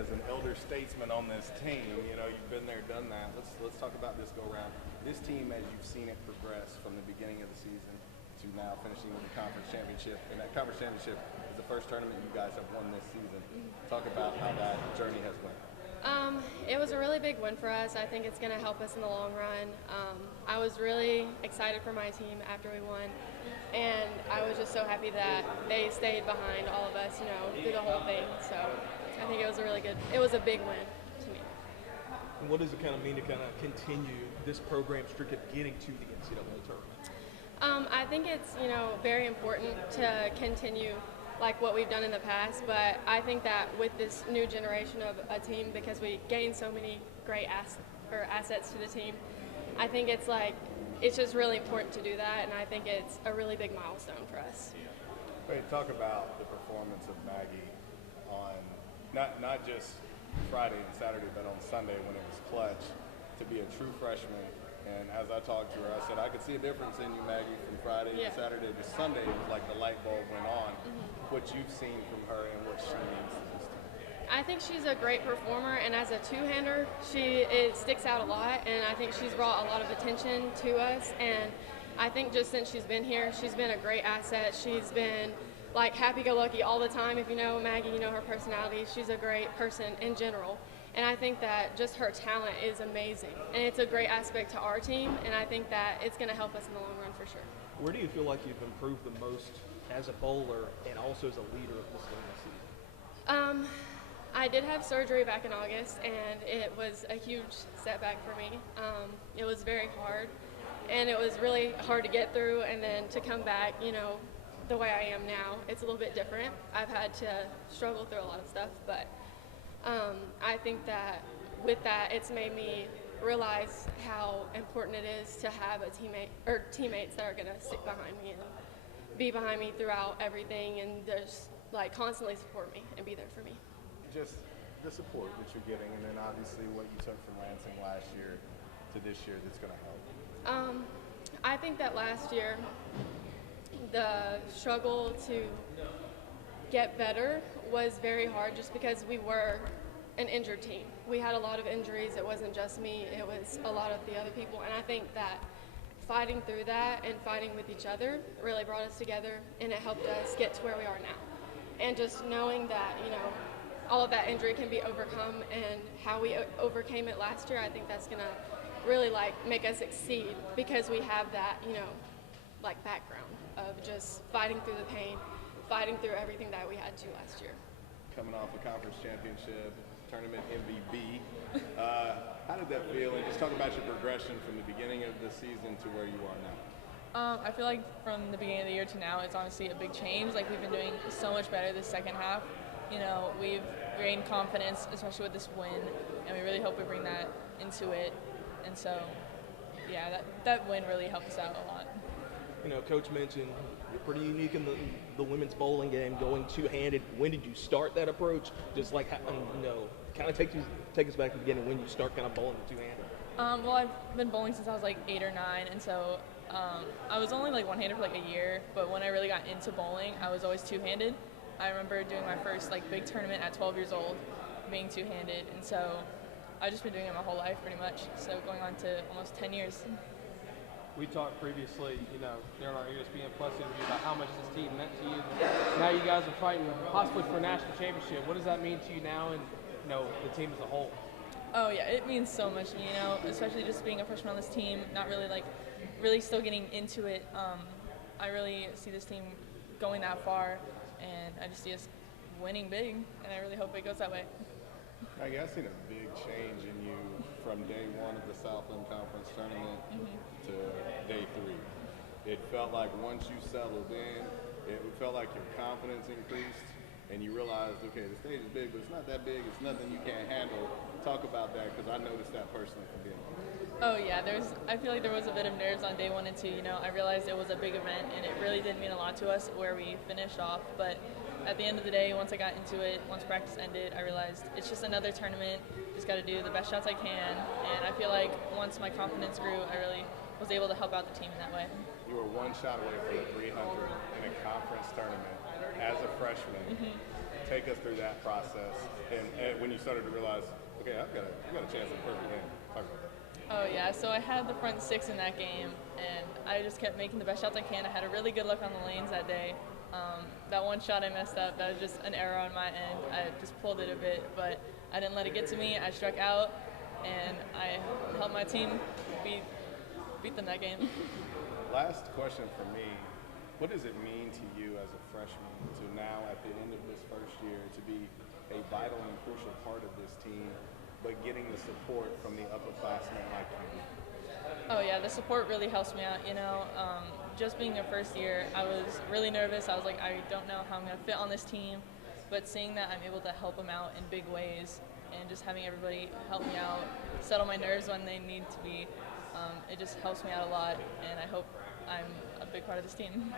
as an elder statesman on this team. You know, you've been there, done that. Let's talk about this go round. This team, as you've seen it progress from the beginning of the season to now finishing with the conference championship, and that conference championship is the first tournament you guys have won this season. Talk about how that journey has went. It was a really big win for us. I think it's going to help us in the long run. I was really excited for my team after we won, and I was just so happy that they stayed behind all of us, you know, through the whole thing. So I think it was a big win to me. And what does it kind of mean to kind of continue this program streak of getting to the NCAA tournament? I think it's, you know, very important to continue like what we've done in the past, but I think that with this new generation of a team, because we gained so many great assets to the team, I think it's just really important to do that, and I think it's a really big milestone for us. Wait, talk about the performance of Maggie on not just Friday and Saturday, but on Sunday when it was clutch to be a true freshman. And as I talked to her, I said I could see a difference in you, Maggie, from Friday to Saturday to Sunday. It was like the light bulb went on. What you've seen from her and what she means to this team. I think she's a great performer, and as a two-hander, it sticks out a lot, and I think she's brought a lot of attention to us. And I think just since she's been here, she's been a great asset. She's been like happy-go-lucky all the time. If you know Maggie, you know her personality. She's a great person in general. And I think that just her talent is amazing. And it's a great aspect to our team, and I think that it's going to help us in the long run for sure. Where do you feel like you've improved the most as a bowler and also as a leader of this season? I did have surgery back in August, and it was a huge setback for me. It was very hard, and it was really hard to get through, and then to come back, you know, the way I am now, it's a little bit different. I've had to struggle through a lot of stuff, but I think that with that, it's made me realize how important it is to have a teammates that are going to stick behind me and be behind me throughout everything, and just like constantly support me and be there for me. Just the support that you're getting, and then obviously what you took from Lansing last year to this year that's going to help. I think that last year, the struggle to get better was very hard just because we were an injured team. We had a lot of injuries. It wasn't just me, it was a lot of the other people, and I think that fighting through that and fighting with each other really brought us together, and it helped us get to where we are now. And just knowing that, you know, all of that injury can be overcome, and how we overcame it last year, I think that's gonna really like make us exceed, because we have that, you know, like background of just fighting through the pain, fighting through everything that we had to last year. Coming off a conference championship, tournament MVP, how did that feel? And just talk about your progression from the beginning of the season to where you are now. I feel like from the beginning of the year to now, it's honestly a big change. Like, we've been doing so much better this second half. You know, we've gained confidence, especially with this win, and we really hope we bring that into it. And so, yeah, that win really helped us out a lot. You know, Coach mentioned you're pretty unique in the women's bowling game, going two-handed. When did you start that approach? Just like, you know, kind of take us back to the beginning when you start kind of bowling the two-handed. Well, I've been bowling since I was like 8 or 9, and so I was only like one-handed for like a year, but when I really got into bowling, I was always two-handed. I remember doing my first like big tournament at 12 years old, being two-handed, and so I've just been doing it my whole life pretty much, so going on to almost 10 years. We talked previously, you know, during our ESPN Plus interview about how much this team meant to you. Now you guys are fighting possibly for a national championship. What does that mean to you now and, you know, the team as a whole? Oh yeah, it means so much to me, you know, especially just being a freshman on this team, not really still getting into it. I really see this team going that far, and I just see us winning big, and I really hope it goes that way. Maggie, I've seen a big change in you from day one of the Southland Conference Tournament to day 3. It felt like once you settled in, it felt like your confidence increased, and you realized, okay, the stage is big, but it's not that big. It's nothing you can't handle. Talk about that, because I noticed that personally from being here. Oh yeah, I feel like there was a bit of nerves on day 1 and 2. You know, I realized it was a big event, and it really did mean a lot to us where we finished off. But at the end of the day, once I got into it, once practice ended, I realized it's just another tournament. Just got to do the best shots I can, and I feel like once my confidence grew, I really was able to help out the team in that way. You were one shot away from the 300 in a conference tournament as a freshman. Take us through that process, and when you started to realize, okay, I've got a chance at a perfect game. Talk about that. Oh yeah, so I had the front six in that game, and I just kept making the best shots I can. I had a really good look on the lanes that day. That one shot I messed up, that was just an error on my end. I just pulled it a bit, but I didn't let it get to me. I struck out, and I helped my team beat them that game. Last question for me. What does it mean to you as a freshman to now, at the end of this first year, to be a vital and crucial part of this team, but getting the support from the upperclassmen like you? Oh yeah, the support really helps me out. Just being a first year, I was really nervous. I was like, I don't know how I'm going to fit on this team, but seeing that I'm able to help them out in big ways and just having everybody help me out, settle my nerves when they need to be, it just helps me out a lot, and I hope I'm a big part of this team.